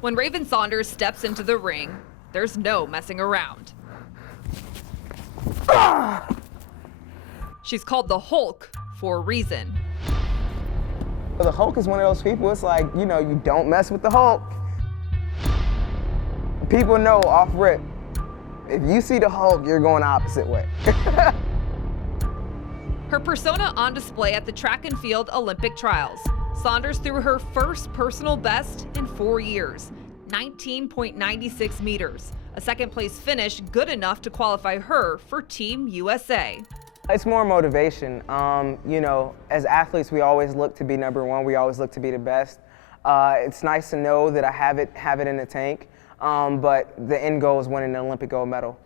When Raven Saunders steps into the ring, there's no messing around. She's called the Hulk for a reason. The Hulk is one of those people, it's like, you know, you don't mess with the Hulk. People know off rip, if you see the Hulk, you're going the opposite way. Her persona on display at the track and field Olympic trials. Saunders threw her first personal best in 4 years, 19.96 meters. A second place finish good enough to qualify her for Team USA. It's more motivation. You know, as athletes, we always look to be number one. We always look to be the best. It's nice to know that I have it in the tank, but the end goal is winning an Olympic gold medal.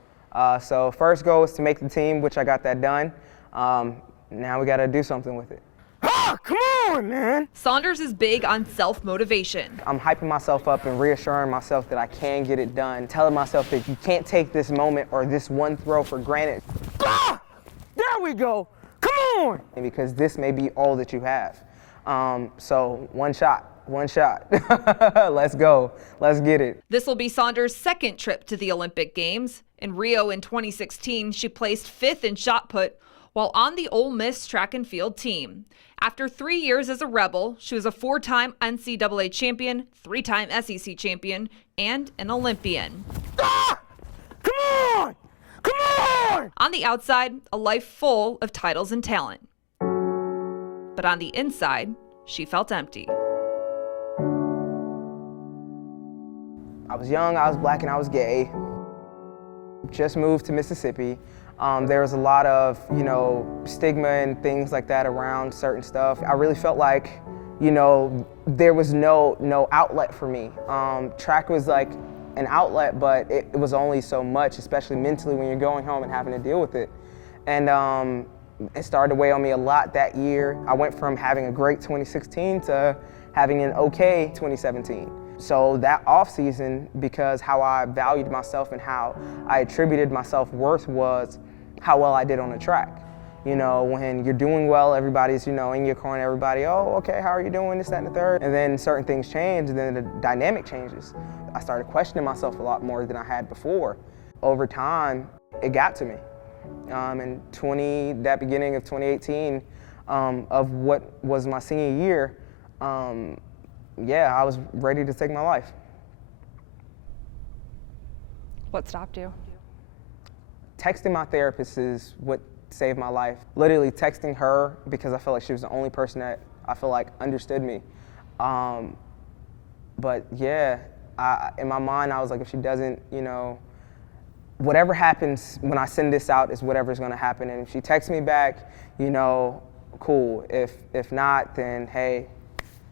So first goal is to make the team, which I got that done. Now we got to do something with it. Ah, come on, man! Saunders is big on self-motivation. I'm hyping myself up and reassuring myself that I can get it done, telling myself that you can't take this moment or this one throw for granted. Ah! There we go. Come on! Because this may be all that you have. So one shot. Let's go. Let's get it. This will be Saunders' second trip to the Olympic Games. In Rio in 2016, she placed 5th in shot put while on the Ole Miss track and field team. After 3 years as a Rebel, she was a 4-time NCAA champion, 3-time SEC champion, and an Olympian. Ah! Come on! Come on! On the outside, a life full of titles and talent. But on the inside, she felt empty. I was young, I was black, and I was gay. Just moved to Mississippi. There was a lot of, you know, stigma and things like that around certain stuff. I really felt like, you know, there was no outlet for me. Track was like an outlet, but it was only so much, especially mentally when you're going home and having to deal with it. And it started to weigh on me a lot that year. I went from having a great 2016 to having an okay 2017. So that off season, because how I valued myself and how I attributed my self-worth was how well I did on the track. You know, when you're doing well, everybody's, you know, in your corner, everybody, oh, okay, how are you doing, this, that, and the third. And then certain things change, and then the dynamic changes. I started questioning myself a lot more than I had before. Over time, it got to me. In that beginning of 2018, of what was my senior year, yeah, I was ready to take my life. What stopped you? Texting my therapist is what saved my life. Literally texting her because I felt like she was the only person that I feel like understood me. But yeah, in my mind, I was like, if she doesn't, you know, whatever happens when I send this out is whatever's gonna happen. And if she texts me back, you know, cool. If not, then hey,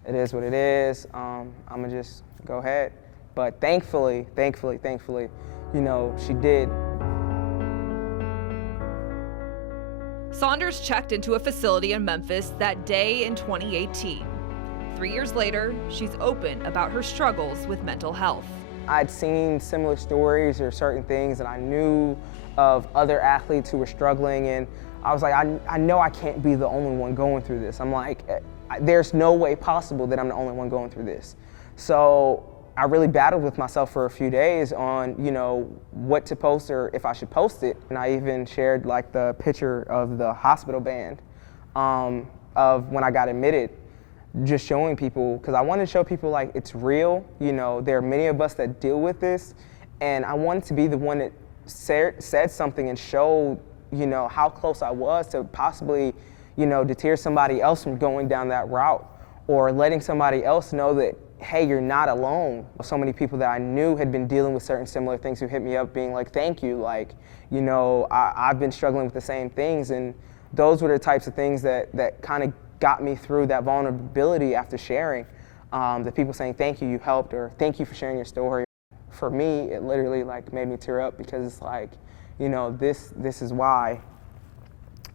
it is what it is. I'm gonna just go ahead. But thankfully, you know, she did. Saunders checked into a facility in Memphis that day in 2018. 3 years later, she's open about her struggles with mental health. I'd seen similar stories or certain things that I knew of other athletes who were struggling, and I was like, I know I can't be the only one going through this. I'm like, there's no way possible that I'm the only one going through this. So I really battled with myself for a few days on, you know, what to post or if I should post it. And I even shared like the picture of the hospital band of when I got admitted, just showing people, because I wanted to show people like it's real. You know, there are many of us that deal with this, and I wanted to be the one that said something and showed, you know, how close I was to possibly, you know, deter somebody else from going down that route, or letting somebody else know that, hey, you're not alone. So many people that I knew had been dealing with certain similar things who hit me up being like, thank you, like, you know, I've been struggling with the same things. And those were the types of things that kind of got me through that vulnerability after sharing. The people saying, thank you, you helped, or thank you for sharing your story. For me, it literally like made me tear up, because it's like, you know, this is why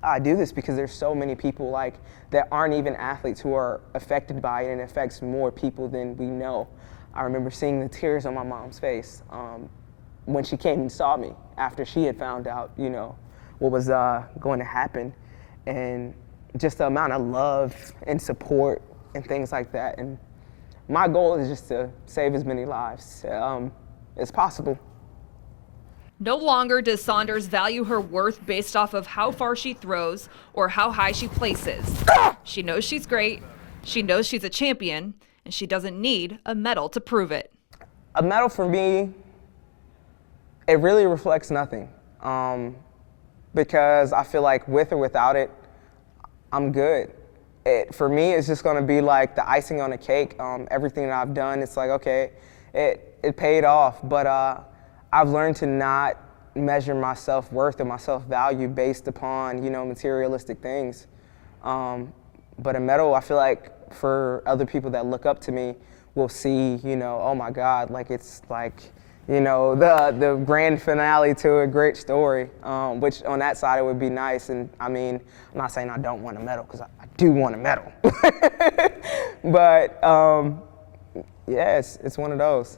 I do this, because there's so many people like that aren't even athletes who are affected by it, and it affects more people than we know. I remember seeing the tears on my mom's face when she came and saw me after she had found out, you know, what was going to happen, and just the amount of love and support and things like that. And my goal is just to save as many lives as possible. No longer does Saunders value her worth based off of how far she throws or how high she places. She knows she's great, she knows she's a champion, and she doesn't need a medal to prove it. A medal for me, it really reflects nothing, because I feel like with or without it, I'm good. For me, it's just gonna be like the icing on the cake. Everything that I've done, it's like, okay, it paid off, but I've learned to not measure my self-worth and my self-value based upon, materialistic things. But a medal, I feel like for other people that look up to me will see, oh my God, like it's like, the grand finale to a great story, which on that side it would be nice. And I mean, I'm not saying I don't want a medal, because I do want a medal. But yeah, it's one of those.